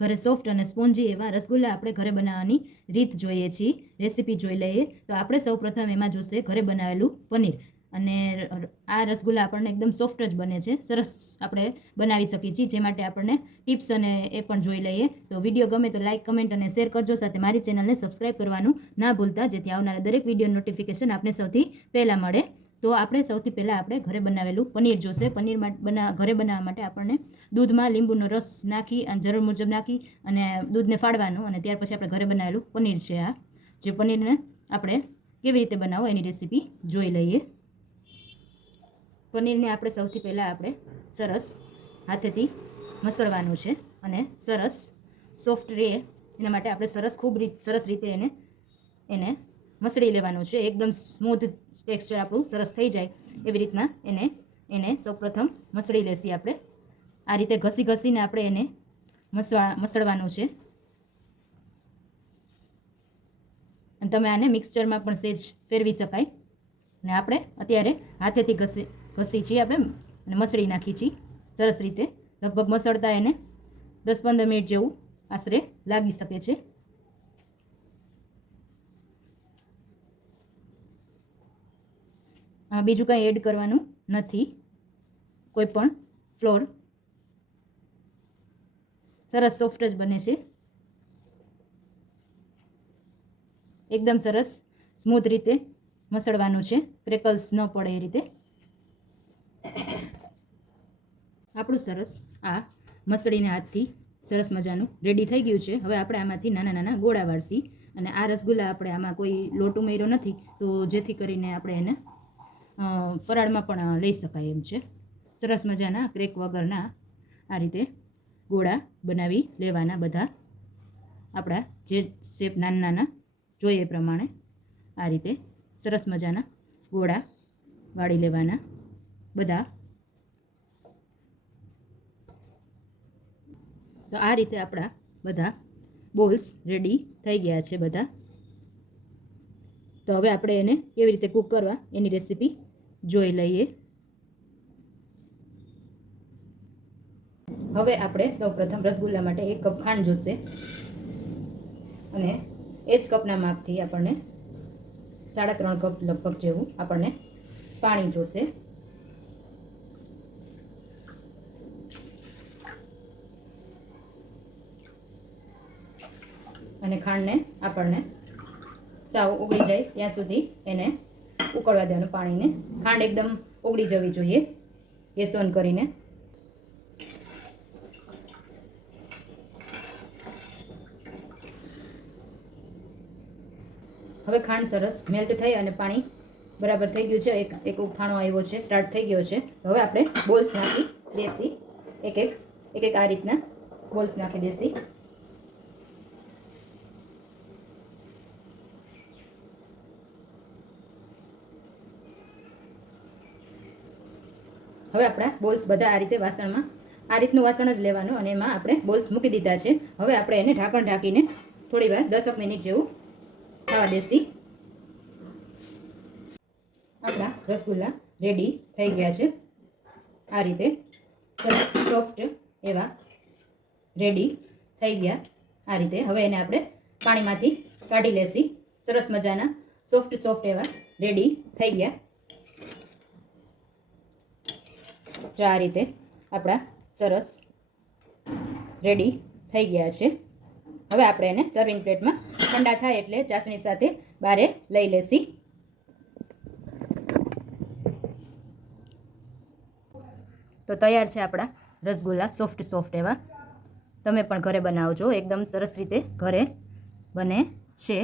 ઘરે સોફ્ટ અને સ્પોન્જી એવા રસગુલ્લા આપણે ઘરે બનાવવાની રીત જોઈએ છીએ, રેસીપી જોઈ લઈએ. તો આપણે સૌપ્રથમ એમાં જોશે ઘરે બનાવેલું પનીર. અને આ રસગુલ્લા આપણને એકદમ સોફ્ટ જ બને છે, સરસ આપણે બનાવી શકીએ છીએ. જે માટે આપણને ટિપ્સ અને એ પણ જોઈ લઈએ. તો વિડીયો ગમે તો લાઇક, કમેન્ટ અને શેર કરજો. સાથે મારી ચેનલને સબસ્ક્રાઈબ કરવાનું ના ભૂલતા, જેથી આવનારા દરેક વિડીયો નોટિફિકેશન આપને સૌથી પહેલાં મળે. તો આપણે સૌથી પહેલાં આપણે ઘરે બનાવેલું પનીર જોશે. પનીર ઘરે બનાવવા માટે આપણને દૂધમાં લીંબુનો રસ નાખી અને જરૂર મુજબ નાખી અને દૂધને ફાડવાનું, અને ત્યાર પછી આપણે ઘરે બનાવેલું પનીર છે. આ જે પનીરને આપણે કેવી રીતે બનાવો એની રેસીપી જોઈ લઈએ. પનીરને આપણે સૌથી પહેલાં આપણે સરસ હાથેથી મસળવાનું છે અને સરસ સોફ્ટ રહે એના માટે આપણે સરસ રીતે એને મસળી લેવાનું છે. એકદમ સ્મૂથ ટેક્સચર આપણું સરસ થઈ જાય એવી રીતના એને સૌપ્રથમ મસળી લેશી આપણે. આ રીતે ઘસીને આપણે એને મસળવાનું છે. અને તમે આને મિક્સચરમાં પણ સહેજ ફેરવી શકાય. અને આપણે અત્યારે હાથેથી ઘસી છીએ આપણે અને મસળી નાખી છીએ સરસ રીતે. લગભગ મસળતા એને 10-15 મિનિટ જેવું આશરે લાગી શકે છે. બીજું કંઈ એડ કરવાનું નથી, કોઈ પણ ફ્લોર. સરસ સોફ્ટ જ બને છે, એકદમ સરસ સ્મૂથ રીતે મસળવાનું છે, ક્રેકલ્સ ન પડે એ રીતે. આપણું સરસ આ મસળીને હાથથી સરસ મજાનું રેડી થઈ ગયું છે. હવે આપણે આમાંથી નાના નાના ગોળા વાળશી. અને આ રસગુલ્લા આપણે આમાં કોઈ લોટ ઉમેર્યો નથી, તો જેથી કરીને આપણે એને ફરાળમાં પણ લઈ શકાય એમ છે. સરસ મજાના ક્રેક વગરના આ રીતે ગોળા બનાવી લેવાના બધા. આપણા જે શેપ નાના જોઈએ એ પ્રમાણે આ રીતે સરસ મજાના ગોળા વાળી લેવાના બધા. તો આ રીતે આપણા બધા બોલ્સ રેડી થઈ ગયા છે બધા. તો હવે આપણે એને કેવી રીતે કૂક કરવા એની રેસીપી જોઈ લઈએ. હવે આપણે સૌપ્રથમ રસગુલ્લા માટે 1 કપ ખાંડ જોશે, અને એ જ કપના માપથી આપણને 3.5 કપ લગભગ જેવું આપણને પાણી જોશે. અને ખાંડને આપણને સાવ ઓગળી જાય ત્યાં સુધી એને ઉકળવા દેવાનું પાણીને. ખાંડ એકદમ ઓગળી જવી જોઈએ ગેસ ઓન કરીને. હવે ખાંડ સરસ મેલ્ટ થઈ અને પાણી બરાબર થઈ ગયું છે. એક ઉફાણો આવ્યો છે, સ્ટાર્ટ થઈ ગયો છે. હવે આપણે બોલ્સ નાખી દેશી. એક આ રીતના બોલ્સ નાખી દેશી. હવે આપણા બોલ્સ બધા આ રીતે વાસણમાં, આ રીતનું વાસણ જ લેવાનું, અને એમાં આપણે બોલ્સ મૂકી દીધા છે. હવે આપણે એને ઢાંકણ ઢાંકીને થોડી વાર 10 મિનિટ જેવું થવા દેશી. આપણા રસગુલ્લા રેડી થઈ ગયા છે. આ રીતે સરસ સોફ્ટ એવા રેડી થઈ ગયા આ રીતે. હવે એને આપણે પાણીમાંથી કાઢી લેશી. સરસ મજાના સોફ્ટ એવા રેડી થઈ ગયા. જો આ રીતે આપણા સરસ રેડી થઈ ગયા છે. હવે આપણે એને સર્વિંગ પ્લેટમાં ઠંડા થાય એટલે ચાસણી સાથે બહાર લઈ લેશી. તો તૈયાર છે આપણા રસગુલ્લા સોફ્ટ એવા. તમે પણ ઘરે બનાવજો, એકદમ સરસ રીતે ઘરે બને છે.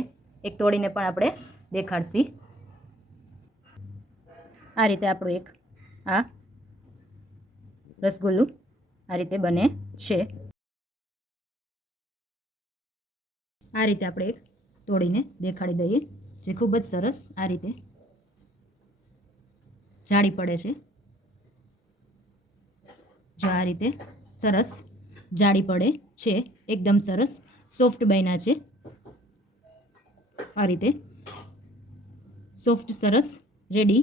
એક તોડીને પણ આપણે દેખાડશી. આ રીતે આપણું એક આ રસગુલ્લું આ રીતે બને છે. આ રીતે આપણે એક તોડીને દેખાડી દઈએ, જે ખૂબ જ સરસ આ રીતે જાડી પડે છે. જો આ રીતે સરસ જાડી પડે છે, એકદમ સરસ સોફ્ટ બન્યા છે. આ રીતે સોફ્ટ સરસ રેડી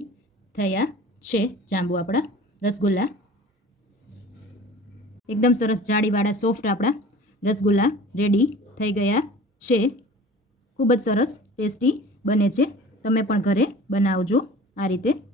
થયા છે જાંબુ આપણા રસગુલ્લા. એકદમ સરસ જાળીવાળા સોફ્ટ આપણા રસગુલ્લા રેડી થઈ ગયા છે. ખૂબ જ સરસ ટેસ્ટી બને છે. તમે પણ ઘરે બનાવજો આ રીતે.